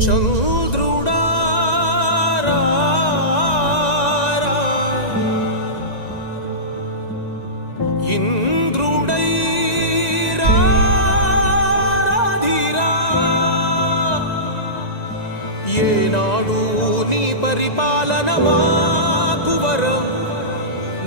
Trong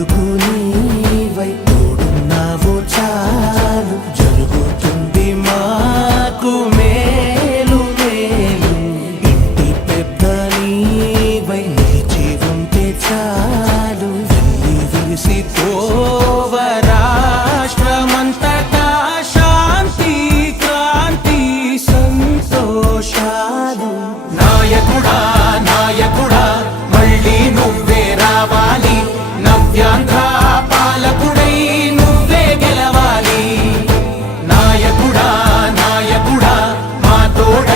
కొడుకు నీవై తోడున్నావు చాలు. జరుగుతుంది మాకు మేలు మేలు. ఇంటి పెద్ద నీవై నిలిచి ఉంటే చాలు. వెళ్ళి విరిసి ఓవ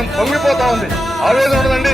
దేశం పొంగిపోతా ఉంది. ఆవేదన ఉండదండి.